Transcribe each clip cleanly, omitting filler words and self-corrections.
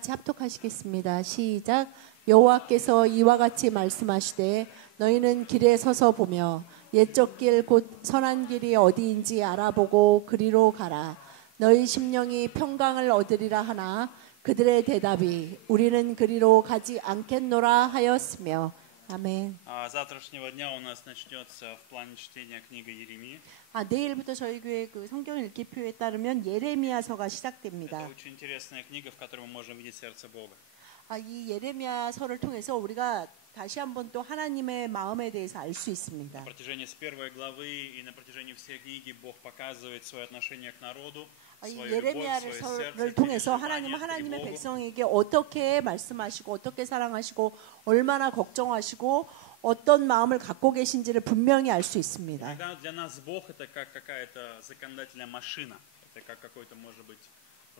같이 합독하시겠습니다. 시작. 여호와께서 이와 같이 말씀하시되 너희는 길에 서서 보며 옛적 길 곧 선한 길이 어디인지 알아보고 그리로 가라. 너희 심령이 평강을 얻으리라 하나 그들의 대답이 우리는 그리로 가지 않겠노라 하였으며. 아멘. Завтрашнего дня у нас начнется в плане чтения книга Иеремии. 내일부터 저희 교회 그 성경 읽기표에 따르면 예레미야서가 시작됩니다. Это очень интересная книга, в которой мы можем видеть сердце Бога. 이 예레미야서를 통해서 우리가 다시 한번 또 하나님의 마음에 대해서 알 수 있습니다. На протяжении с первой главы и на протяжении всей книги Бог показывает свое отношение к народу, свою любовь, свое сердце, 통해서 하나님은 하나님의 백성에게 어떻게 말씀하시고 어떻게 사랑하시고 얼마나 걱정하시고 어떤 마음을 갖고 계신지를 분명히 알 수 있습니다. Для нас Бог это как какая-то законодательная машина, это как какой-то может быть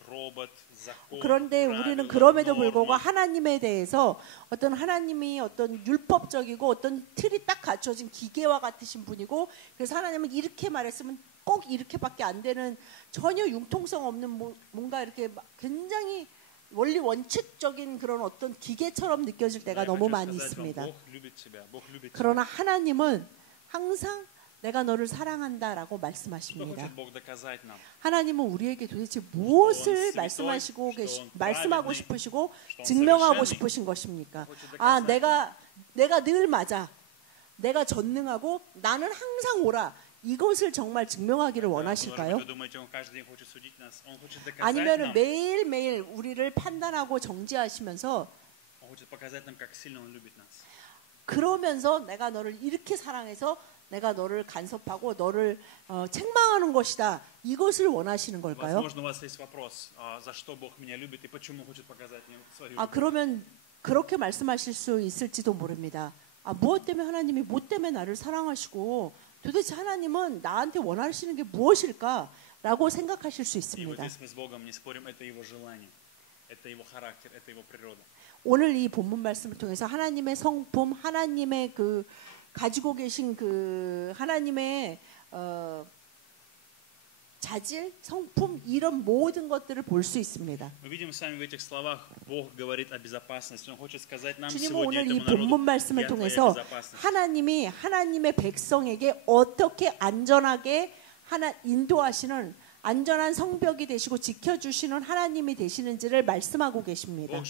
робот, закон. 그런데 우리는 그럼에도 불구하고 하나님에 대해서 어떤 하나님이 어떤 율법적이고 어떤 틀이 딱 갖춰진 기계와 같으신 분이고 그래서 하나님은 이렇게 말했으면 꼭 이렇게밖에 안 되는 전혀 융통성 없는 뭔가 이렇게 굉장히 원리 원칙적인 그런 어떤 기계처럼 느껴질 때가 너무 많이 있습니다. 그러나 하나님은 항상 내가 너를 사랑한다라고 말씀하십니다. 하나님은 우리에게 도대체 무엇을 말씀하고 싶으시고 증명하고 싶으신 것입니까? 내가 늘 맞아. 내가 전능하고 나는 항상 옳아. 이것을 정말 증명하기를 원하실까요? 아니면 매일매일 우리를 판단하고 정죄하시면서 그러면서 내가 너를 이렇게 사랑해서 내가 너를 간섭하고 너를 책망하는 것이다. 이것을 원하시는 걸까요? 그러면 그렇게 말씀하실 수 있을지도 모릅니다. 무엇 때문에 하나님이 뭐 때문에 나를 사랑하시고 도대체 하나님은 나한테 원하시는 게 무엇일까? 라고 생각하실 수 있습니다. 오늘 이 본문 말씀을 통해서 하나님의 성품, 하나님의 그 가지고 계신 그 하나님의 자질, 성품 이런 모든 것들을 볼 수 있습니다. 주님은 오늘 이 본문 말씀을 통해서 하나님이 하나님의 백성에게 어떻게 안전하게 인도하시는 안전한 성벽이 되시고 지켜주시는 하나님이 되시는지를 말씀하고 계십니다.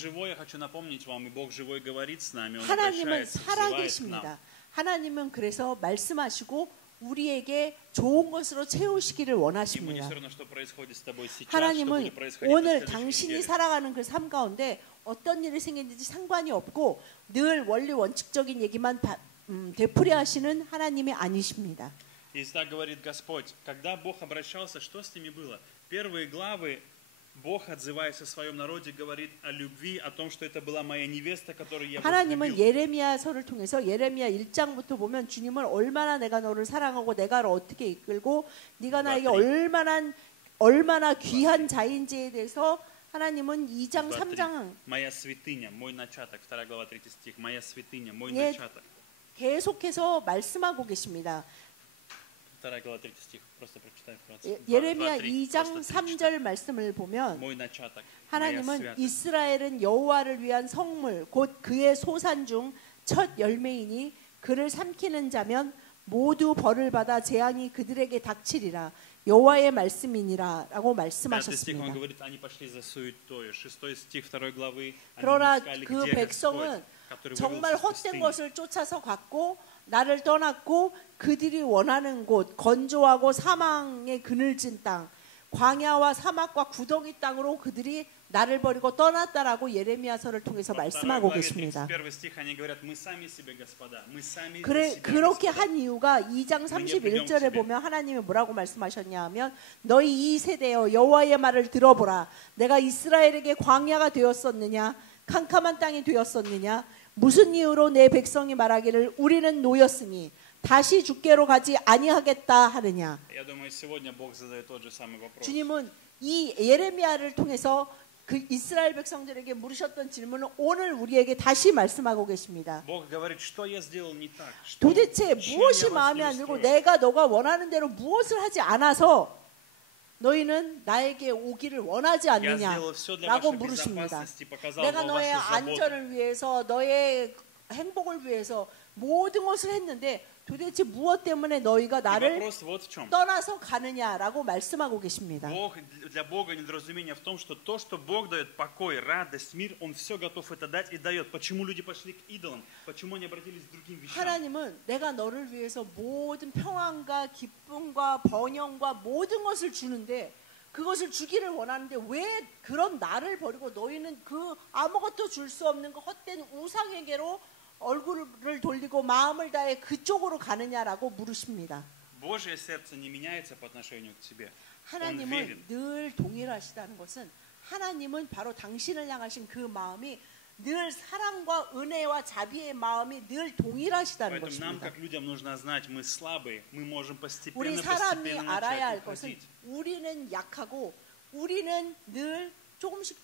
하나님은 살아계십니다. 하나님은 그래서 말씀하시고 우리에게 좋은 것으로 채우시기를 원하십니다. 하나님은 오늘 당신이 살아가는 그 삶 가운데 어떤 일이 생겼는지 상관이 없고 늘 원리 원칙적인 얘기만 되풀이하시는 하나님이 아니십니다. И так говорит Господь, когда Бог обращался, что с ними было? Первые главы Бог, отзываясь о своем народе, говорит о любви, о том, что это была моя невеста, которую я возлюбил. 하나님은 예레미야서를 통해서 예레미야 1장부터 보면 주님은 얼마나 내가 너를 사랑하고 내가 너를 어떻게 이끌고 네가 나에게 얼마나 귀한 자인지에 대해서 하나님은 2장 3장 моя святыня, мой начаток, 2 глава 3 стих, моя святыня, мой начаток. 계속해서 말씀하고 계십니다. 예레미야 2장 3절 말씀을 보면 하나님은 이스라엘은 여호와를 위한 성물 곧 그의 소산 중 첫 열매이니 그를 삼키는 자면 모두 벌을 받아 재앙이 그들에게 닥치리라 여호와의 말씀이니라 라고 말씀하셨습니다. 그러나 그 백성은 정말 헛된 것을 쫓아서 갔고 나를 떠났고 그들이 원하는 곳 건조하고 사망의 그늘진 땅 광야와 사막과 구덩이 땅으로 그들이 나를 버리고 떠났다라고 예레미야서를 통해서 말씀하고 계십니다. 그렇게 한 이유가 2장 31절에 보면 하나님이 뭐라고 말씀하셨냐 하면 너희 이 세대여 여호와의 말을 들어보라. 내가 이스라엘에게 광야가 되었었느냐 캄캄한 땅이 되었었느냐 무슨 이유로 내 백성이 말하기를 우리는 노였으니 다시 주께로 가지 아니하겠다 하느냐. 주님은 이 예레미야를 통해서 그 이스라엘 백성들에게 물으셨던 질문을 오늘 우리에게 다시 말씀하고 계십니다. 도대체 무엇이 마음에 안 들고 내가 너가 원하는 대로 무엇을 하지 않아서 너희는 나에게 오기를 원하지 Я сделал все для 않느냐라고 вашей 물으십니다. безопасности, показал 내가 вам 너의 вашу заботу. 안전을 위해서 너의 행복을 위해서 모든 것을 했는데 도대체 무엇 때문에 너희가 И 나를 вопрос вот в чем. 떠나서 가느냐라고 말씀하고 계십니다. Для Бога недоразумение в том, что то, что Бог дает покой, радость, мир, Он все готов это дать и дает. Почему люди пошли к идолам? Почему они обратились к другим вещам? 하나님은 내가 너를 위해서 모든 평안과 기쁨과 번영과 모든 것을 주는데 그것을 주기를 원하는데 왜 그런 나를 버리고 너희는 그 아무것도 줄 수 없는 그 헛된 우상에게로 얼굴을 돌리고 마음을 다해 그쪽으로 가느냐라고 물으십니다. Божье сердце не меняется по отношению к тебе. Он 하나님은 верен. 늘 동일하시다는 것은 하나님은 바로 당신을 향하신 그 마음이 늘 사랑과 은혜와 자비의 마음이 늘 동일하시다는 Поэтому нам, 것입니다. как людям, нужно знать, мы слабые, мы можем 우리 постепенно, 사람이 постепенно 알아야 할 начать 것은 уходить. 우리는 약하고 우리는 늘 조금씩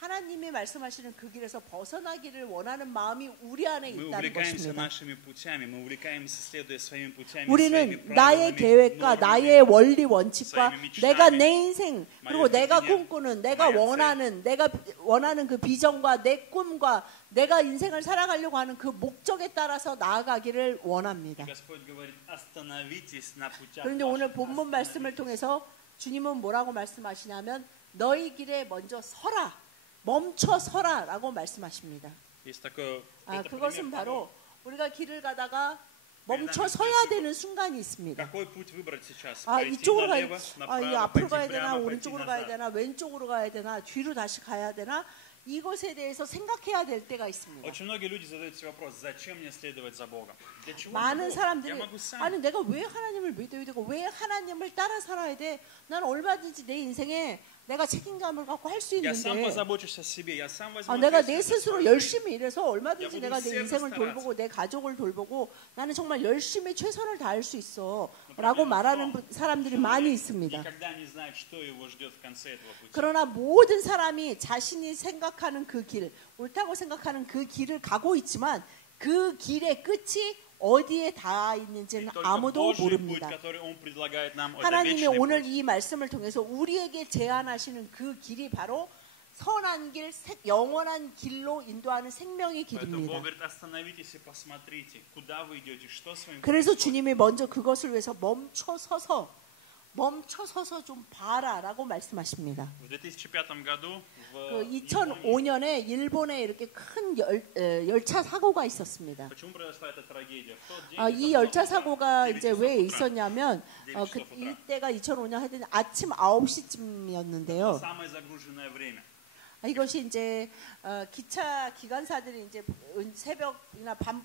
하나님이 말씀하시는 그 길에서 벗어나기를 원하는 마음이 우리 안에 Мы 있다는 увлекаемся 것입니다. нашими путями, мы увлекаемся, следуя своими путями, своими 우리는 나의 правилами, 계획과 нормами. 나의 원리 원칙과 своими мечтами, 내가 내 인생 그리고 моё 내가 видение, 꿈꾸는 내가 моя 내가 원하는 그 비전과 내 꿈과 내가 인생을 살아가려고 하는 그 목적에 따라서 나아가기를 원합니다. Господь говорит, остановитесь на путях 그런데 오늘 ваших, 본문 말씀을 остановитесь. 통해서 주님은 뭐라고 말씀하시냐면 너희 길에 먼저 서라. 멈춰 서라라고 말씀하십니다. Есть такое, 아, это 그것은 пример 바로 того, 우리가 길을 가다가 멈춰 서야 되는 순간이 있습니다. какой путь выбрать сейчас? 아, Пойти 이쪽으로 가야, налево, 아, 이 направо, 앞으로 пойти 가야 되나, прямо, пойти 오른쪽으로 가야 назад. 되나, 왼쪽으로 가야 되나, 뒤로 다시 가야 되나, 이것에 대해서 생각해야 될 때가 있습니다. Очень многие люди задают себе вопрос, зачем мне следовать за Богом? Для чего 많은 мне Бог? 사람들이 Я могу сам. 아니 내가 왜 하나님을 믿어야 되고 왜 하나님을 따라 살아야 돼? 난 얼마든지 내 인생에 내가 책임감을 갖고 할 수 Я сам 있는데 позабочусь о себе, я сам возьму 아, 내가 내 ответственность за 스스로 свою жизнь. 열심히 일해서 얼마든지 야, 내가 내 모두 인생을 세븐 돌보고 내 가족을 돌보고 나는 정말 열심히 최선을 다할 수 있어 Но 라고 проблема в 말하는 том, 사람들이 что 많이 человек 있습니다. никогда не знает, что его ждет в конце этого пути. 그러나 모든 사람이 자신이 생각하는 그 길, 옳다고 생각하는 그 길을 가고 있지만 그 길의 끝이 어디에 닿아 있는지는 И только 아무도 Божий путь, 모릅니다. который Он предлагает нам, это 하나님이 вечный 오늘 путь. 이 말씀을 통해서 우리에게 제안하시는 그 길이 바로 선한 길, 영원한 길로 인도하는 생명의 Поэтому 길입니다. Бог говорит, остановитесь и посмотрите, куда вы идете, что с вами 그래서 происходит. 주님이 먼저 그것을 위해서 멈춰 서서 좀 봐라라고 말씀하십니다. В 2005 году 그 в Японии, 2005년에 일본에 이렇게 큰 열차 사고가 있었습니다. почему произошла эта трагедия? В тот день, 아, 이 열차 사고가 9 이제 часов 왜 утра. 있었냐면 그 이때가 2005년 하여튼 아침 9시쯤이었는데요. Самое загруженное время. 이것이 이제 기차 기관사들이 이제 새벽이나 밤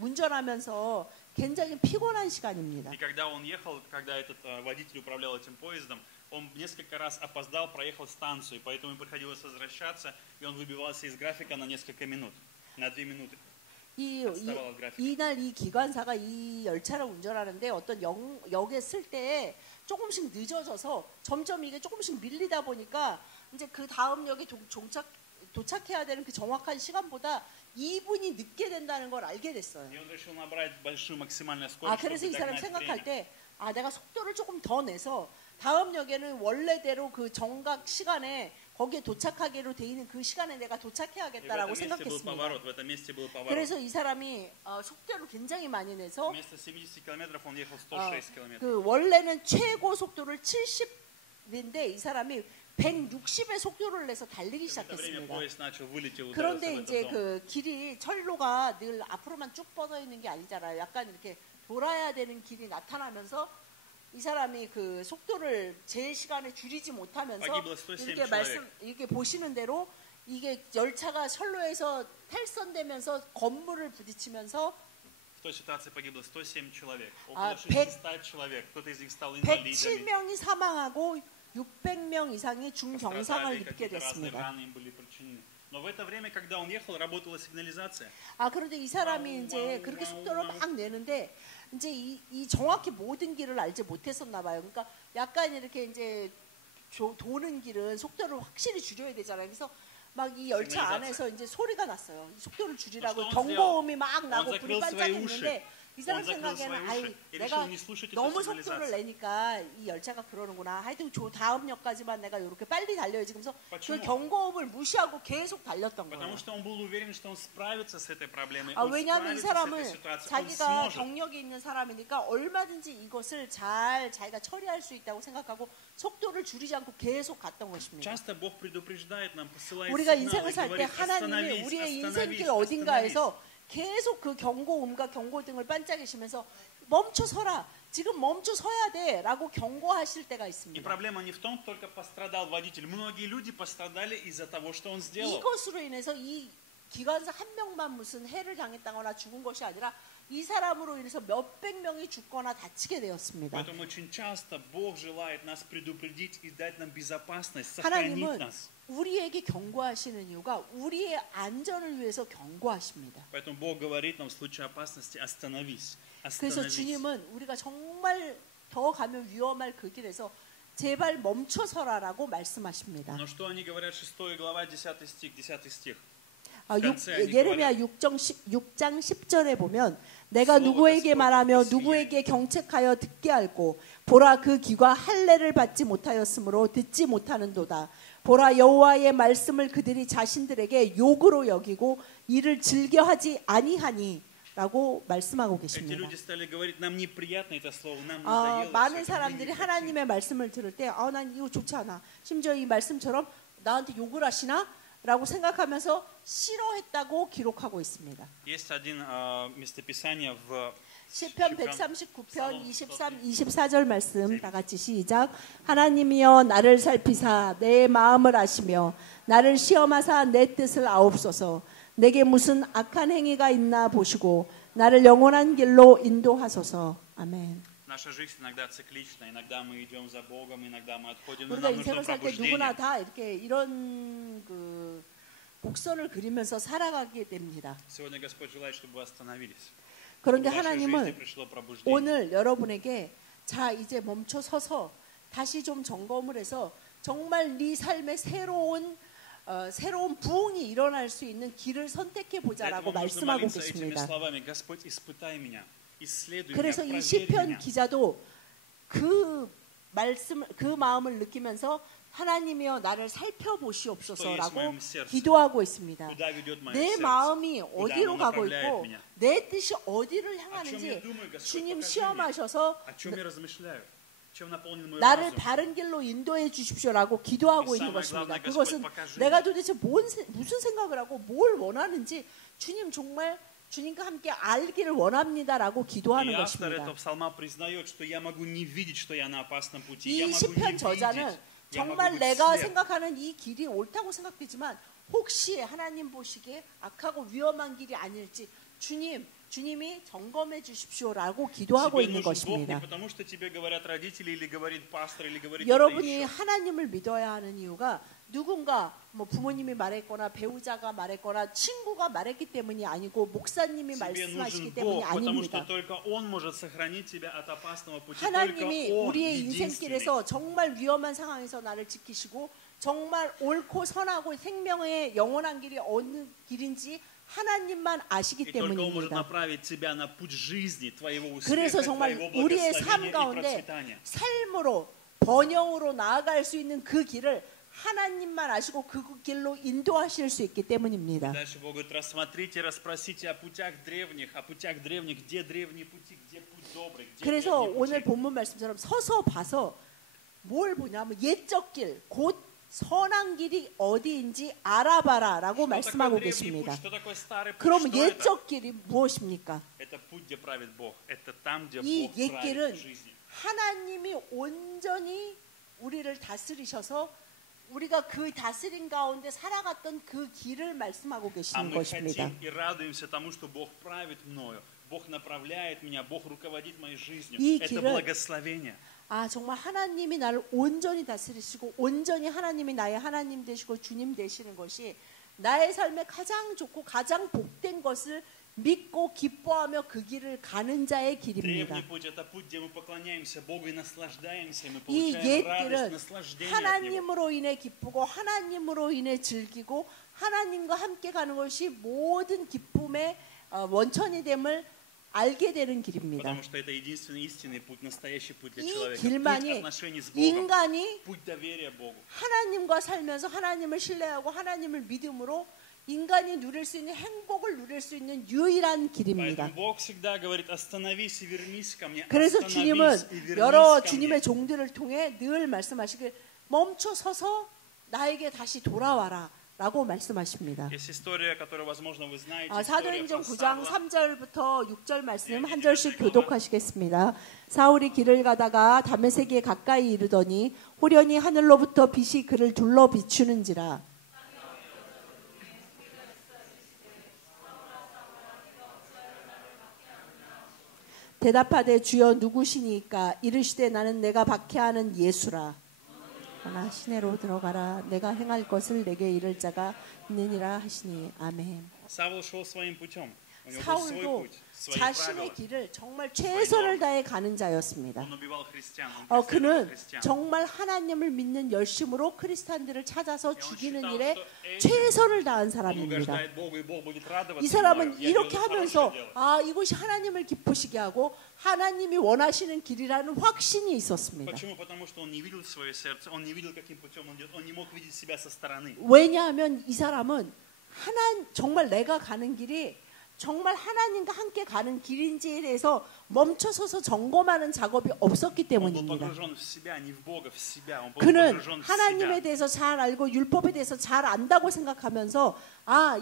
운전하면서 굉장히 피곤한 시간입니다. И когда он ехал, когда этот водитель управлял этим поездом, он несколько раз опоздал, проехал станцию, поэтому ему приходилось возвращаться, и он выбивался из графика на несколько минут, на 2 минуты. 이날 이 기관사가 이 열차를 운전하는데 어떤 역에 쓸 때에 조금씩 늦어져서 점점 이게 조금씩 밀리다 보니까 이제 그 다음 역에 도착해야 되는 그 정확한 시간보다 2분이 늦게 된다는 걸 알게 됐어요. И он решил набрать большую максимальную 아, скорость, 그래서 이 чтобы 사람 догнать 생각할 время. 때 아, 내가 속도를 조금 더 내서 다음 역에는 원래대로 그 정각 시간에 거기에 도착하기로 돼 있는 그 시간에 내가 И в 도착해야겠다라고 этом месте был 생각했습니다. поворот, в этом месте был поворот. 그래서 이 사람이 속도를 굉장히 많이 내서 Вместо 70 километров он ехал 106 километров. 그 원래는 최고 속도를 70인데 이 사람이 160의 속도를 내서 달리기 В это время 시작했습니다. поезд начал вылететь, ударился 그런데 в этот 이제 дом. 그 길이 철로가 늘 앞으로만 쭉 뻗어 있는 게 아니잖아요. 약간 이렇게 돌아야 되는 길이 나타나면서 이 사람이 그 속도를 제 시간에 줄이지 못하면서 이렇게 보시는 대로 이게 열차가 철로에서 탈선되면서 건물을 부딪히면서 В той ситуации погибло 107 человек, А, около 600 человек. Кто-то из них стал инвалидами. 107명이 사망하고 600명 이상이 중경상을 Пострадали, 입게 какие-то разные 됐습니다. раны им были причинены. Но в это время, когда он ехал, работала сигнализация. 아, 그런데 이 사람이 이제 그렇게 속도를 막 내는데 이제 이 정확히 모든 길을 알지 못했었나 봐요. 그러니까 약간 이렇게 이제 도는 길은 속도를 확실히 줄여야 되잖아요. 그래서 막 이 열차 안에서 이제 소리가 났어요. 이 속도를 줄이라고 경고음이 막 나고 불이 반짝했는데 이 사람 Он закрыл 생각에는 свои 아유 уши и 내가 решил не слушать эту 너무 속도를 сигнализацию. 내니까 이 열차가 그러는구나. 하여튼 다음 역까지만 내가 이렇게 빨리 달려야지. 그러면서 그 почему? 경고음을 무시하고 계속 달렸던 거예요. Потому что он был уверен, что он справится с этой проблемой, 아, он 왜냐하면 이 справится с 사람은 этой ситуацией, он 자기가 сможет. 경력이 있는 사람이니까 얼마든지 이것을 잘 자기가 처리할 수 있다고 생각하고 속도를 줄이지 않고 계속 갔던 것입니다. Часто Бог предупреждает нам, посылает 우리가 сигналы, 인생을 살 때 говорит, 하나님이 остановись, 우리의 остановись, 인생길 остановись. 어딘가에서 계속 그 경고음과 경고등을 반짝이시면서 멈춰서라. 지금 멈춰서야 돼. 라고 경고하실 때가 И 있습니다. проблема не в том, только пострадал водитель. Многие люди пострадали из-за того, что он сделал. 이것으로 인해서 이 기관사 한 명만 무슨 해를 당했다거나 죽은 것이 아니라 이 사람으로 인해서 몇백 명이 죽거나 다치게 되었습니다. Поэтому очень часто Бог желает нас предупредить и дать нам безопасность, сохранить 하나님은 нас. 우리에게 경고하시는 이유가 우리의 안전을 위해서 경고하십니다. Поэтому Бог говорит нам в случае опасности: остановись, 그래서 остановись. 주님은 우리가 정말 더 가면 위험할 그 길에서 제발 멈춰서라라고 말씀하십니다. Но что они говорят, 6 глава, 10 стих. 예레미야 6장 10절에 보면 내가 누구에게 말하며 누구에게 경책하여 듣게 할꼬 보라 그 귀가 할례를 받지 못하였으므로 듣지 못하는도다. 보라 여호와의 말씀을 그들이 자신들에게 욕으로 여기고 이를 즐겨하지 아니하니 라고 말씀하고 Эти 계십니다. люди стали говорить: нам неприятно это слово, нам надоело. 많은 사람들이 하나님의 말씀을 들을 때 난 이거 좋지 않아. 심지어 이 말씀처럼 나한테 욕을 하시나? 라고 생각하면서 싫어했다고 기록하고 있습니다. Есть один местописание в 시편 139편 23, 24절 말씀 다 같이 시작. 하나님이여 나를 살피사 내 마음을 아시며 나를 시험하사 내 뜻을 아옵소서. 내게 무슨 악한 행위가 있나 보시고 나를 영원한 길로 인도하소서. 아멘. Наша жизнь иногда циклична, иногда мы идем за Богом, иногда мы отходим, но 우리가 нам нужно 인생을 살 때 누구나 пробуждение. 다 이렇게 이런 그 곡선을 그리면서 살아가게 됩니다. Сегодня Господь желает, чтобы вы остановились. 그런데 В вашей жизни 하나님은 пришло пробуждение. 오늘 여러분에게 자 이제 멈춰 서서 다시 좀 점검을 해서 정말 네 삶의 새로운 부흥이 일어날 수 있는 길을 선택해 보자라고 Поэтому нужно 말씀하고 молиться этими 계십니다. словами: Господь, испытай меня, исследуй меня, 그래서 이 проверь 시편 меня. 기자도 그 마음을 느끼면서 하나님이여 나를 살펴보시옵소서라고 기도하고 있습니다. Куда ведет мое 내 сердце? 마음이 Куда 어디로 оно 가고 направляет 있고 меня? 내 뜻이 어디를 О чем я 향하는지 думаю, Господь, 주님 покажи мне. 시험하셔서 О чем я размышляю? Чем наполнен мой 나를 разум? 바른 길로 인도해 주십시오라고 기도하고 이 있는 самое 것입니다. главное, 그것은 Господь, покажи 내가 мне. 도대체 무슨 생각을 하고 뭘 원하는지 주님 정말 주님과 함께 알기를 원합니다라고 И 기도하는 автор 것입니다. этого псалма признает, что я могу не видеть, что я на опасном пути. 이 Я могу не 시편 видеть. 저자는 Я могу 정말 быть 내가 слеп. 생각하는 이 길이 옳다고 생각되지만 혹시 하나님 보시기에 악하고 위험한 길이 아닐지 주님이 점검해 주십시오라고 기도하고 Тебе 있는 нужен Бог не 것입니다. потому, что тебе говорят родители, или говорит пастор, или говорит кто-то 여러분이 еще. 하나님을 믿어야 하는 이유가 누군가 부모님이 말했거나 배우자가 말했거나 친구가 말했기 때문이 아니고 목사님이 Тебе 말씀하시기 нужен 때문이 Бог, потому что 아닙니다. только Он может сохранить тебя от опасного пути. Только 하나님이 Он 우리의 единственный. 인생길에서 정말 위험한 상황에서 나를 지키시고 정말 옳고 선하고 생명의 영원한 길이 어느 길인지 하나님만 아시기 И только Он может 때문입니다. направить тебя на путь жизни, твоего 그래서 успеха, 정말 твоего 우리의 삶 благословения и 가운데 процветания. 삶으로 번영으로 나아갈 수 있는 그 길을 하나님만 아시고 그 길로 인도하실 수 있기 때문입니다. Дальше Бог говорит: рассмотрите, расспросите о путях древних, где древние пути, где путь добрый, где 그래서 древние 오늘 пути. 본문 말씀처럼 서서 봐서 뭘 보냐면 옛적 길, 곧 선한 길이 어디인지 알아봐라라고 Что 말씀하고 такое древний 계십니다. путь? Что такое старый путь? 그럼 Что это? 옛적 길이 무엇입니까? Это путь, где правит Бог. Это там, где 이 Бог 옛 길은 правит в жизни. 하나님이 온전히 우리를 다스리셔서 우리가 그 다스림 가운데 살아갔던 그 길을 말씀하고 А 계시는 мы 것입니다. хотим и радуемся тому, что Бог правит мною. Бог направляет меня, Бог руководит моей жизнью. 이 Это 길은 благословение. 정말 하나님이 나를 온전히 다스리시고 온전히 하나님이 나의 하나님 되시고 주님 되시는 것이 나의 삶에 가장 좋고 가장 복된 것을 믿고 기뻐하며 그 길을 가는 자의 길입니다. Древний путь – это путь, где мы поклоняемся Богу и наслаждаемся, и мы 이 получаем радость, 옛길은 наслаждение от Него. 하나님으로 인해 기쁘고 하나님으로 인해 즐기고 하나님과 함께 가는 것이 모든 기쁨의 원천이 됨을 알게 되는 길입니다. Потому что это единственный истинный путь, настоящий путь для 이 человека. Путь 길만이 отношений с Богом, 인간이 путь доверия Богу. 하나님과 살면서 하나님을 신뢰하고 하나님을 믿음으로 인간이 누릴 수 있는 행복을 누릴 수 있는 유일한 길입니다. Поэтому Бог всегда говорит: остановись и вернись ко мне. 그래서 Остановись 주님은 и вернись 여러 ко 주님의 мне. 종들을 통해 늘 말씀하시길 멈춰 서서 나에게 다시 돌아와라 라고 말씀하십니다. Есть история, которую, возможно, вы знаете. 사도행전 история 9장 про 3절부터 6절 말씀 한 절씩 교독하시겠습니다. 사울이 길을 가다가 다메섹에 가까이 이르더니 호련히 하늘로부터 빛이 그를 둘러 비추는지라. 대답하되 주여 누구시니까? 이르시되 나는 내가 박해하는 예수라. 하나 시내로 들어가라. 내가 행할 것을 내게 이를 자가 있느니라 하시니. 아멘. Савл шел своим путем. У него был свой 사울도 путь, свои 자신의 правила. 길을 정말 최선을 다해 가는 자였습니다. Он убивал христиан, он преследовал 그는 христиан. 정말 하나님을 믿는 열심으로 크리스찬들을 찾아서 죽이는 считал, 일에 что этим 최선을 다한 Он 사람입니다. угождает Богу, и Бог будет радоваться. 이 사람은 мною. Я 이렇게 делаю 하면서 хорошее дело. 이것이 하나님을 기쁘시게 하고 하나님이 원하시는 길이라는 확신이 있었습니다. Почему? Потому что он не видел свое сердце, он не видел, каким путем он идет, он не мог видеть себя со стороны. 왜냐하면 이 사람은 정말 내가 가는 길이 정말 하나님과 함께 가는 길인지에 대해서 멈춰서서 점검하는 작업이 없었기 Он был 때문입니다. погружен в себя, не в Бога, в себя. Он был 그는 погружен в 하나님에 себя. 대해서 잘 알고 율법에 대해서 잘 안다고 생각하면서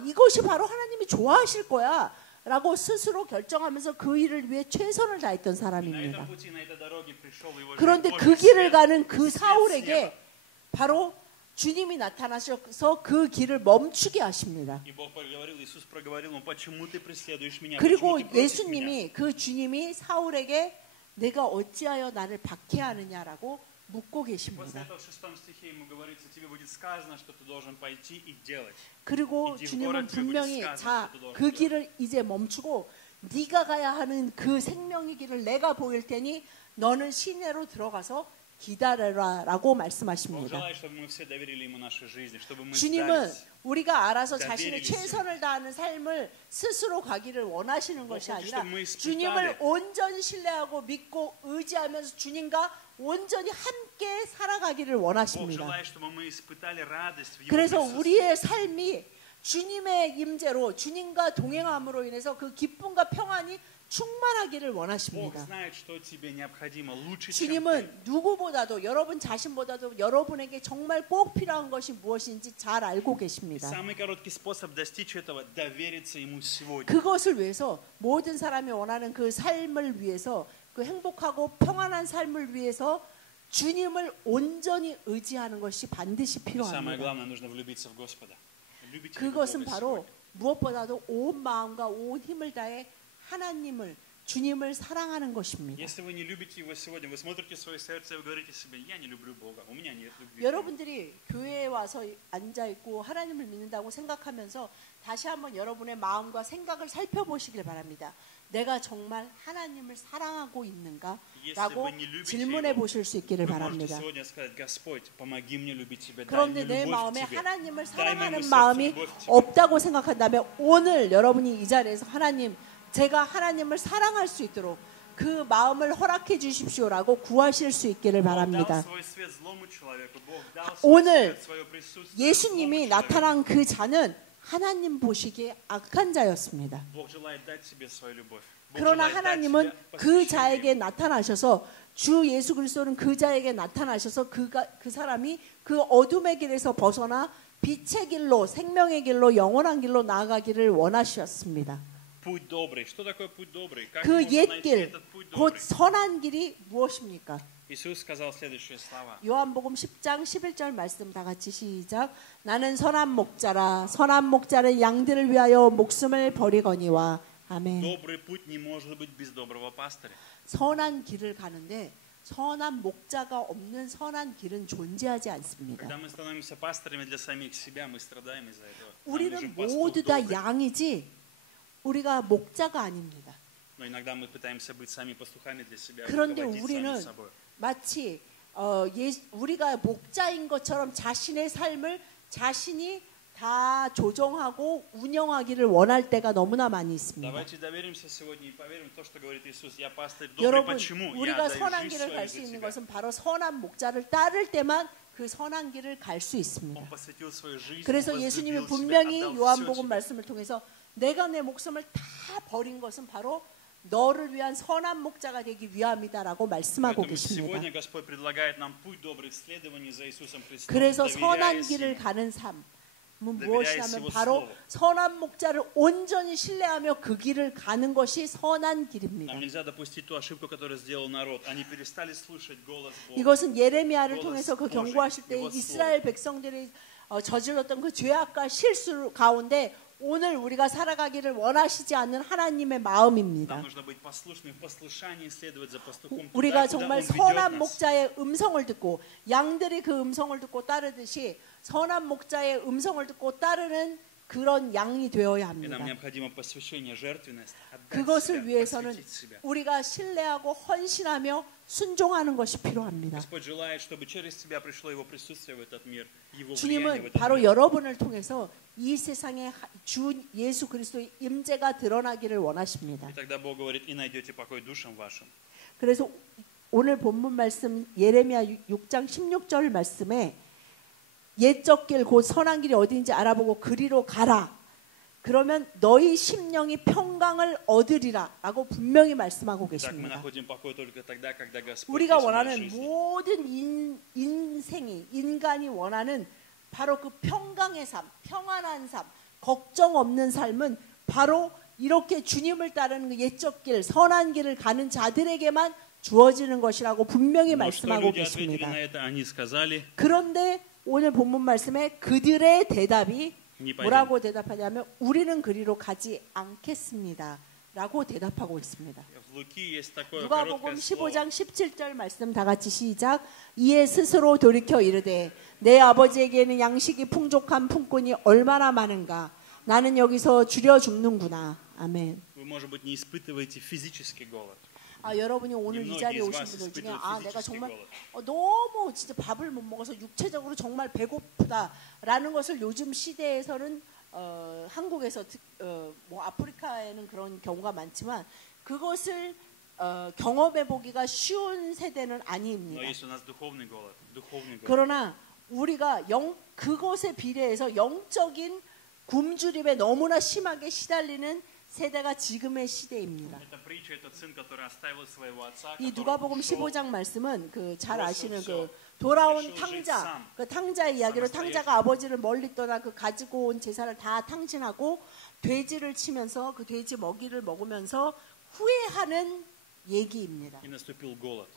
이것이 바로 하나님이 좋아하실 거야 라고 스스로 결정하면서 그 일을 위해 최선을 다했던 На этом 사람입니다. пути, на этой дороге пришел его 그런데 жизнь 그 Божий 길을 свет. 가는 그 свет 사울에게 바로 주님이 나타나셔서 그 길을 멈추게 하십니다. И Бог проговорил, Иисус проговорил, почему ты преследуешь меня? 그리고 Почему ты против меня? 예수님이 그 주님이 사울에게 내가 어찌하여 나를 박해하느냐라고 묻고 После 계십니다. этого в 6 стихе ему говорится, тебе будет сказано, что ты должен пойти и делать. 그리고 이제 주님은 뭐라 분명히 그랬을까? 자, 그것도 그 길을 이제 멈추고 네가 가야 하는 그 생명의 길을 내가 보일 테니 너는 시내로 들어가서 기다려라라고 Бог 말씀하십니다. желает, чтобы мы все доверили Ему нашей жизни, чтобы мы 주님은 сдались. 우리가 알아서 다 자신의 내리겠습니다. 최선을 다하는 삶을 스스로 가기를 원하시는 것이 혹시 아니라 또 뭐 있을까요? 주님을 온전히 신뢰하고 믿고 의지하면서 주님과 온전히 함께 살아가기를 Бог 원하십니다. желает, чтобы мы испытали радость в Его 그래서 присутствии. 우리의 삶이 주님의 임재로 주님과 동행함으로 인해서 그 기쁨과 평안이 충만하기를 Бог 원하십니다. знает, что тебе необходимо лучше, чем ты. 주님은 누구보다도 여러분 자신보다도 여러분에게 정말 꼭 필요한 것이 무엇인지 잘 알고 계십니다. Самый короткий способ достичь этого – довериться Ему сегодня. 그것을 위해서 모든 사람이 원하는 그 삶을 위해서 그 행복하고 평안한 삶을 위해서 주님을 온전히 의지하는 것이 반드시 Самое 필요합니다. главное, нужно влюбиться в Господа. Любите 그것은 Бога 바로 сегодня. 무엇보다도 온 마음과 온 힘을 다해 하나님을 주님을 사랑하는 것입니다. Если вы не любите Его сегодня, вы смотрите в свое сердце и вы говорите себе, я не люблю Бога, у меня нет любви. к Нему». 여러분들이 교회에 와서 앉아 있고 하나님을 믿는다고 생각하면서 다시 한번 여러분의 마음과 생각을 살펴보시길 바랍니다. 내가 정말 하나님을 사랑하고 있는가라고 질문해 보실 수 있기를 Вы можете 바랍니다. сегодня сказать, Господь, помоги мне любить Тебя, дай 그런데 мне 내 любовь 마음에 к Тебе. 하나님을 дай моему 사랑하는 сердцу 마음이 любовь к Тебе. 없다고 생각한다면 오늘 여러분이 이 자리에서 하나님, 제가 하나님을 사랑할 수 있도록 그 마음을 허락해 주십시오라고 구하실 수 있기를 Бог дал 바랍니다. свой свет злому человеку, Бог дал свой 오늘 свет, свое присутствие 예수님이 злому человеку. 나타난 그 자는 하나님 보시기에 악한 자였습니다. Bог желает дать тебе свою любовь. Бог 그러나 желает дать 하나님은 тебе 그 посвящение. 자에게 나타나셔서 주 예수 그리스도는 그 자에게 나타나셔서 그 사람이 그 어둠의 길에서 벗어나 빛의 길로 생명의 길로 영원한 길로 나아가기를 원하셨습니다. Путь добрый. Что такое путь добрый? Как 그 можно 옛 найти 길, этот путь 곧 добрый? 선한 길이 무엇입니까? Иисус сказал следующие слова. 요한복음 10장 11절 말씀 다 같이 시작. 나는 선한 목자라. 선한 목자는 양들을 위하여 목숨을 버리거니와. 아멘. Добрый путь не может быть без доброго пастыря. 선한 길을 가는데 선한 목자가 없는 선한 길은 존재하지 않습니다. Когда мы становимся пасторами для самих себя, мы страдаем из-за этого. Нам нужен 우리는 пастух 모두 다 добрый. 양이지 우리가 목자가 아닙니다. Но иногда мы пытаемся быть сами пастухами для себя, 그런데 руководить сами 우리는 собой. 마치 우리가 목자인 것처럼 자신의 삶을 자신이 다 조정하고 운영하기를 원할 때가 너무나 많이 있습니다. Давайте доверимся сегодня и поверим в то, что говорит Иисус. Я пастырь добрый, 여러분, почему? Я 우리가 отдаю 선한 жизнь 길을 свою 갈 수 за 있는 тебя. 것은 바로 선한 목자를 따를 때만 그 선한 길을 갈 수 있습니다. Он посвятил свою жизнь, 그래서 возлюбил 예수님이 тебя, 분명히 отдал всё 요한복음 тебе. 말씀을 통해서 내가 내 목숨을 다 버린 것은 바로 너를 위한 선한 목자가 되기 위함이다라고 말씀하고 Поэтому 계십니다. сегодня Господь предлагает нам путь добрых следований за Иисусом Христом. 그래서 доверяясь 선한 Ему. 길을 가는 삶은 Доверяясь 무엇이냐면 Его 바로 Слову. 선한 목자를 온전히 신뢰하며 그 길을 가는 것이 선한 길입니다. Нам нельзя допустить ту ошибку, которую сделал народ. Они перестали слушать голос Бога. 이것은 예레미야를 голос 통해서 그 Божий, 경고하실 때 Его Слово. 이스라엘 백성들이 저질렀던 그 죄악과 실수 가운데 오늘 우리가 살아가기를 원하시지 않는 하나님의 마음입니다. Нам нужно быть послушными в послушании, следовать за пастухом туда, 우리가 куда 정말 Он ведет 선한 нас. 목자의 음성을 듣고 양들이 그 음성을 듣고 따르듯이 선한 목자의 음성을 듣고 따르는 그런 양이 되어야 И нам 합니다. необходимо посвящение, жертвенность, отдать 그것을 себя, 위해서는 посвятить себя. 우리가 신뢰하고 헌신하며 순종하는 것이 필요합니다. Господь желает, чтобы через тебя пришло Его присутствие в этот мир, Его влияние в 주님은 этот 바로 мир. 여러분을 통해서 이 세상에 주 예수 그리스도의 임재가 드러나기를 원하십니다. И тогда Бог говорит, и найдете покой душам вашим. 그래서 오늘 본문 말씀 예레미야 6장 16절 말씀에 옛적 길 곧 선한 길이 어디인지 알아보고 그리로 가라. 그러면 너희 심령이 평강을 얻으리라 라고 분명히 말씀하고 Так мы 계십니다. находим покой только тогда, когда Господь 우리가 есть в нашей 원하는 жизни. 모든 인생이 인간이 원하는 바로 그 평강의 삶, 평안한 삶, 걱정 없는 삶은 바로 이렇게 주님을 따르는 그 옛적 길, 선한 길을 가는 자들에게만 주어지는 것이라고 분명히 Но что 말씀하고 люди ответили 계십니다. на это? Они сказали, 그런데 오늘 본문 말씀에 그들의 대답이 не пойдем. 뭐라고 대답하냐면 우리는 그리로 가지 않겠습니다 라고 대답하고 있습니다. В Луки есть такое 누가복음 короткое слово. 15장 17절 말씀 다 같이 시작. 이에 스스로 돌이켜 이르되 내 아버지에게는 양식이 풍족한 품꾼이 얼마나 많은가. 나는 여기서 줄여 죽는구나. 아멘. Вы, может быть, не испытываете физический голод. 여러분이 오늘 이 자리에 오신 분들 중에 내가 정말 너무 진짜 밥을 못 먹어서 육체적으로 정말 배고프다라는 것을 요즘 시대에서는 한국에서 뭐 아프리카에는 그런 경우가 많지만 그것을 경험해 보기가 쉬운 세대는 Но 아닙니다. есть у нас духовный голод. Духовный голод. 그러나 우리가 그것에 비례해서 영적인 굶주림에 너무나 심하게 시달리는 세대가 지금의 시대입니다. Это притча, этот сын, который оставил своего отца, 이 который 누가복음 ушел. 15장 말씀은 그 잘 아시는 그 그렇죠. 돌아온 그렇죠. 탕자, 그 탕자의 이야기로 탕자가 아버지를 멀리 떠나 그 가지고 온 제사를 다 탕진하고 돼지를 치면서 그 돼지 먹이를 먹으면서 후회하는 얘기입니다. И наступил голод.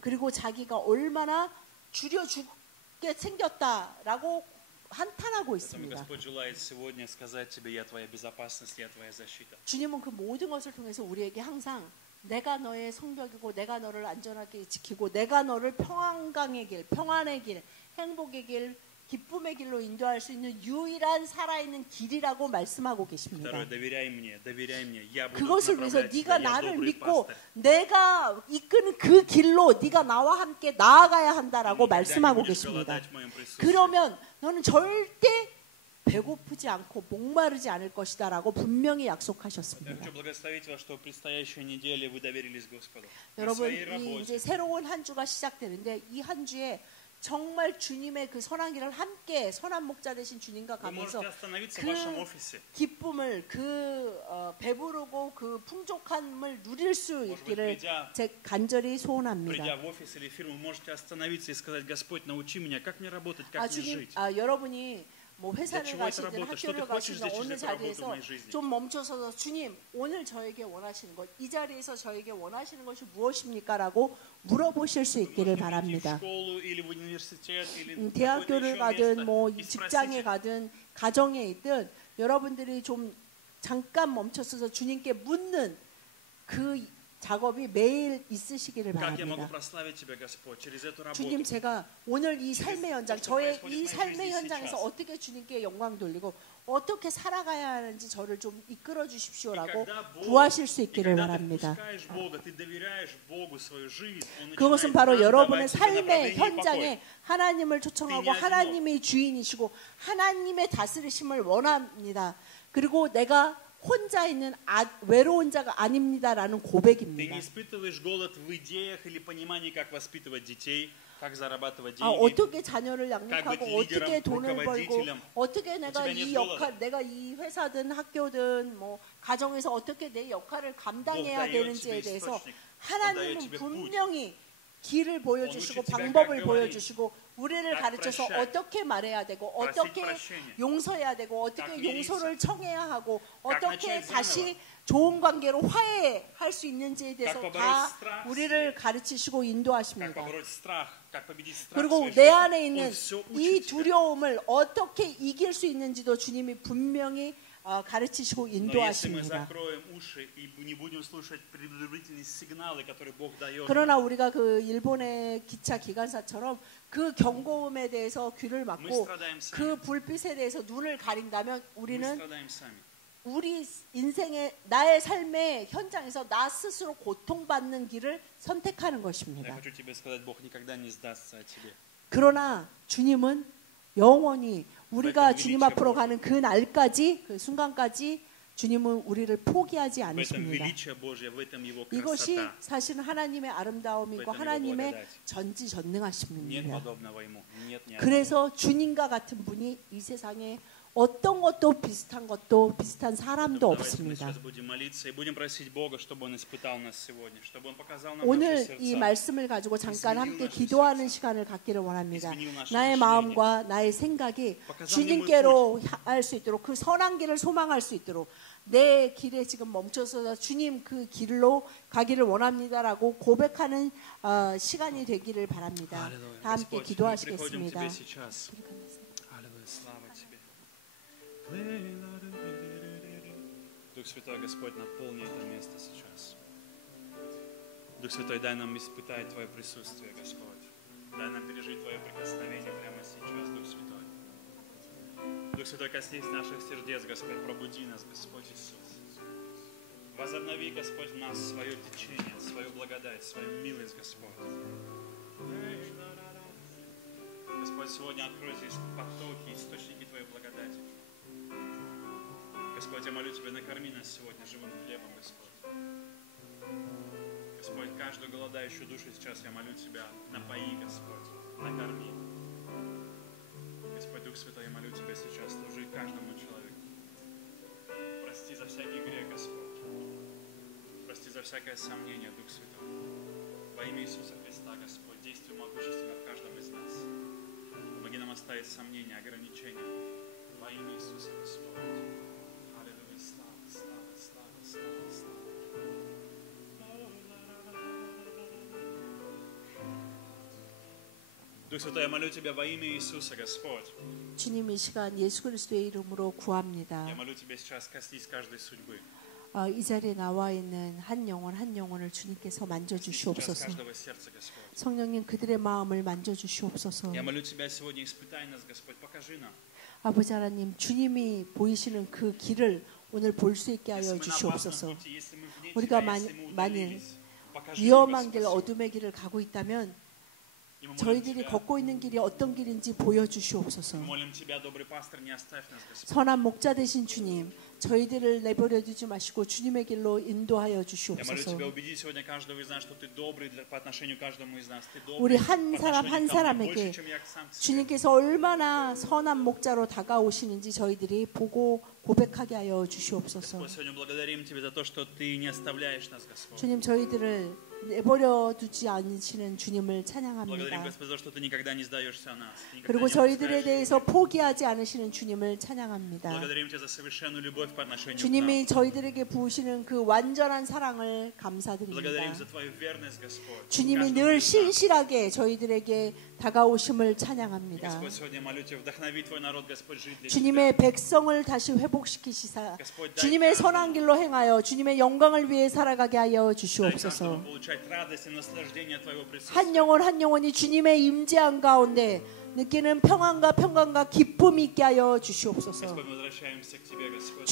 그리고 자기가 얼마나 줄여 죽게 생겼다라고 한탄하고 Поэтому 있습니다. Господь желает сегодня сказать тебе, я твоя безопасность, я твоя защита. 주님은 그 모든 것을 통해서 우리에게 항상 내가 너의 성벽이고 내가 너를 안전하게 지키고 내가 너를 평안강의 길, 평안의 길, 행복의 길, 기쁨의 길로 인도할 수 있는 유일한 살아있는 길이라고 말씀하고 계십니다. Второе, доверяй мне, я буду 그것을 위해서 направлять 네가 тебя, я 나를 добрый 믿고 пастырь. 내가 이끄는 그 길로 네가 나와 함께 나아가야 한다라고 Никогда не 말씀하고 будешь 계십니다. голодать в моем присутствии. 그러면 너는 절대 배고프지 않고 목마르지 않을 것이다라고 분명히 Я 약속하셨습니다. хочу благословить вас, что в предстоящей неделе вы доверились Господу. На 여러분 своей 이 이제 работе. 새로운 한 주가 시작되는데 이 한 주에 정말 주님의 그 선한 길을 함께 선한 목자 되신 주님과 Вы 가면서 можете остановиться в 그 вашем офисе. 기쁨을 배부르고 그 풍족함을 누릴 수 Может быть, 있기를 придя 제 간절히 소원합니다. в офис или фирму, вы можете остановиться и сказать, Господь, научи меня, как мне работать, как мне 주님, жить. 여러분이 뭐 회사를 для чего эта 가시든 работа? Что ты 학교를 хочешь 가시든 здесь 어느 через эту работу в 자리에서 моей жизни? 좀 멈춰서서 주님 오늘 저에게 원하시는 것, 이 자리에서 저에게 원하시는 것이 무엇입니까라고 물어보실 수 Вы 있기를 можете прийти в 바랍니다. школу или в университет, или в какое-то 대학교를 еще 가든 место 뭐 и 직장에 спросите, 가든 가정에 있든 여러분들이 좀 잠깐 멈춰서서 주님께 묻는 그 작업이 매일 있으시기를 как я могу 바랍니다. прославить Тебя, Господь, через эту 주님, работу. 제가 오늘 이 삶의 현장, 그것이 저의 происходит 이 в моей 삶의 жизни 현장에서 сейчас. 어떻게 주님께 영광 돌리고 어떻게 살아가야 하는지 저를 좀 이끌어 И 주십시오라고 когда Бог- 구하실 수 и 있기를 когда ты 바랍니다. впускаешь Бога, ты доверяешь Богу свою жизнь, Он 그것은 начинает 바로 сам 여러분의 давать тебе 삶의 направление и покой. 현장에 하나님을 초청하고 빈약이고. 하나님이 주인이시고 하나님의 다스리심을 원합니다. 그리고 내가 혼자 있는 외로운 자가 아닙니다라는 Ты не 고백입니다. испытываешь голод в идеях или понимании, как воспитывать детей, как зарабатывать 아, деньги. 어떻게 자녀를 как быть 양육하고 лидером, 어떻게 돈을 벌고 руководителем. 어떻게 내가 тебя нет 이 역할 내가 이 회사든 학교든 뭐 가정에서 어떻게 내 역할을 감당해야 Бог дает 되는지에 тебе 대해서 источник. Он дает 하나님은 тебе 분명히 길을 보여주시고 Он учит тебя, 방법을 как 보여주시고 우리를 как 가르쳐서 прощать, 어떻게 말해야 되고 просить 어떻게 прощения, 용서해야 되고 어떻게 как mириться, 용서를 청해야 하고 как 어떻게 начать 다시 좋은 관계로 화해할 수 있는지에 대해서 как 다 побороть страх в 우리를 себе, 가르치시고 как 인도하십니다. побороть страх, как победить страх в 그리고 своей 내 жизни. 안에 있는 Он все 이 учит тебя. 두려움을 어떻게 이길 수 있는지도 주님이 분명히 가르치시고 Но если мы 인도하십니다. закроем уши и не будем слушать предупредительные сигналы, которые Бог дает, 그러나 우리가 그 일본의 기차 기관사처럼 그 경고음에 대해서 귀를 мы 막고 страдаем сами. 그 불빛에 대해서 눈을 가린다면 Мы 우리는 страдаем сами. 우리 인생의 나의 삶의 현장에서 나 스스로 고통받는 길을 선택하는 Я 것입니다. хочу тебе сказать, Бог никогда не сдастся о тебе. 그러나 주님은 영원히 우리가 그러니까 주님 앞으로 가는 그 날까지 그 순간까지 주님은 우리를 포기하지 В этом 않으십니다. величие Божье, в этом Его 이것이 красота. 사실은 하나님의 아름다움이고 그랬더니 하나님의 благодать. Нет 전지전능하십니다. подобного Ему. Нет ни одного. 그래서 주님과 같은 분이 이 세상에 어떤 것도 비슷한 사람도 Давайте мы 없습니다. сейчас будем молиться и будем просить Бога, чтобы Он испытал нас сегодня, чтобы Он показал нам 오늘 наши 이 сердца. 말씀을 가지고 잠깐 함께 있으면 기도하는 시간을 갖기를 원합니다. 있으면 나의 나의 마음과 나의 생각이 주님께로 향할 수 있도록 그 선한 길을 소망할 수 있도록 내 길에 지금 멈춰서 주님 그 길로 가기를 원합니다라고 고백하는 시간이 되기를 바랍니다. Аллилуйя. 다 함께 Господь, мы приходим к 기도하시겠습니다. Тебе сейчас. Аллилуйя, слава Тебе. Дух Святой, Господь, наполни это место сейчас. Дух Святой, дай нам испытать Твое присутствие, Господь. Дай нам пережить Твое прикосновение прямо сейчас, Дух Святой. Дух Святой, коснись наших сердец, Господь, пробуди нас, Господь Иисус. Возобнови, Господь, в нас свое течение, свою благодать, свою милость, Господь. Господь, сегодня открой здесь потоки, источники Твоей благодати. Господь, я молю Тебя, накорми нас сегодня живым хлебом, Господь. Господь, каждую голодающую душу сейчас я молю Тебя, напои, Господь, накорми. Господь, Дух Святой, я молю Тебя сейчас, служи каждому человеку. Прости за всякий грех, Господь. Прости за всякое сомнение, Дух Святой. Во имя Иисуса Христа, Господь, действуй могущественно в каждом из нас. Помоги нам оставить сомнения, ограничения. Во имя Иисуса, Господь. Аллилуйя, слава, слава, слава, слава, слава. Дух Святой, я молю Тебя во имя Иисуса, Господь. 주님 이 시간 예수 그리스도의 이름으로 구합니다. Я молю Тебя сейчас, коснись каждой судьбы. 이 자리에 나와 있는 한 영혼을 주님께서 Сейчас 만져주시옵소서. каждого сердца, Господь. 성령님 그들의 마음을 만져주시옵소서. Я молю Тебя сегодня, испытай нас, Господь, покажи нам. 아버지 하나님 주님이 보이시는 그 길을 오늘 볼 수 있게 Если 하여 мы на 주시옵소서. опасном пути, если мы вне 우리가 Тебя, если мы 만일 удалились, покажи нам, 위험한 길, Господь. 어둠의 길을 가고 있다면 И мы молим 저희들이 Тебя, 걷고 있는 길이 어떤 길인지 보여주시옵소서. мы молим Тебя, добрый пастор, не оставь нас, Господь. 선한 목자 되신 주님, 저희들을 내버려 두지 마시고 주님의 길로 인도하여 Я молю 주시옵소서. Тебя, убеди сегодня каждого из нас, что Ты добрый по отношению к каждому из нас. Ты 우리 добрый 한 по 사람 отношению 한 ко мне, 사람에게 больше, чем я к сам к себе. 주님께서 얼마나 선한 목자로 다가오시는지 저희들이 보고 고백하게 하여 주시옵소서. Господь, сегодня благодарим Тебя за то, что Ты не оставляешь нас, Господь. 주님 저희들을 내버려 두지 않으시는 주님을 Благодарим, 찬양합니다. Господь, за то, что Ты никогда не сдаешься о нас. Ты никогда 그리고 не 저희들에 упускаешь 대해서 нас. 포기하지 않으시는 주님을 찬양합니다. Благодарим Тебя за совершенную любовь по отношению к нам. 주님이 저희들에게 부으시는 그 완전한 사랑을 Благодарим 감사드립니다. за Твою верность, Господь. 주님이 каждому 늘 из нас. 신실하게 저희들에게 다가오심을 И, 찬양합니다. Господь, сегодня я молю Тебя, вдохнови Твой народ, Господь, жить для Тебя. 주님의 백성을 다시 회복시키시사 Господь, дай 주님의 каждому, 선한 길로 행하여 주님의 영광을 위해 살아가게 하여 дай 주시옵소서. каждому получать радость и наслаждение Твоего присутствия. 한 영혼이 주님의 임재한 가운데 느끼는 평안과 평강과 기쁨이 있게 하여 주시옵소서. Господь, мы возвращаемся к Тебе, Господь.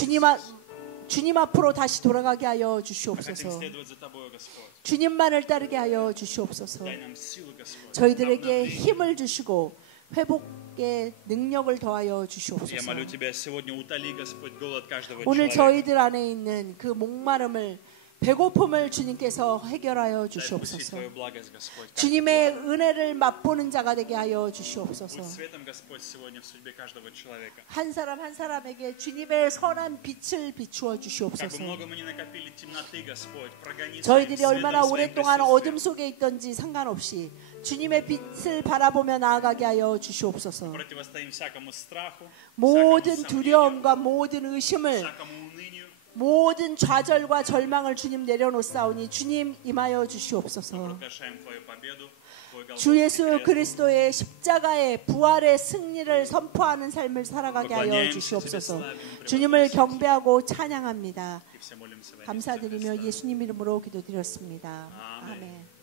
주님 앞으로 다시 돌아가게 하여 Мы хотим 주시옵소서. следовать за Тобой, Господь. 주님만을 따르게 하여 주시옵소서. Дай нам силу, Господь. 저희들에게 обновление. 힘을 주시고 회복의 능력을 더하여 Я 주시옵소서. молю Тебя, сегодня утоли, Господь, голод каждого 오늘 человека. 저희들 안에 있는 그 목마름을 배고픔을 주님께서 해결하여 Дай вкусить 주시옵소서. Твою благость, Господь. каждый 주님의 день. 은혜를 맛보는 자가 되게 하여 주시옵소서. Будь светом, Господь, сегодня в судьбе каждого человека. 한 사람 한 사람에게 주님의 선한 빛을 비추어 Как бы 주시옵소서. много мы не накопили темноты, Господь, прогони своим 저희들이 светом, 얼마나 своим 오랫동안 어둠 присутствием. 속에 있던지 상관없이 주님의 빛을 바라보며 나아가게 하여 주시옵소서. Противостоим всякому страху, 모든 всякому сомнению, 두려움과 모든 의심을 всякому унынию. 모든 좌절과 절망을 주님 내려놓사오니 주님 임하여 Мы 주시옵소서. провозглашаем Твою победу, Твой 주 Голгофский 예수 крест. 그리스도의 십자가의 부활의 승리를 선포하는 삶을 살아가게 하여 Поклоняемся Тебе, 주시옵소서. славим, 주님을 превозносим 경배하고 찬양합니다. и все молимся во имя Иисуса 감사드리며 Христа. 예수님 이름으로 기도드렸습니다. 아멘. 아멘.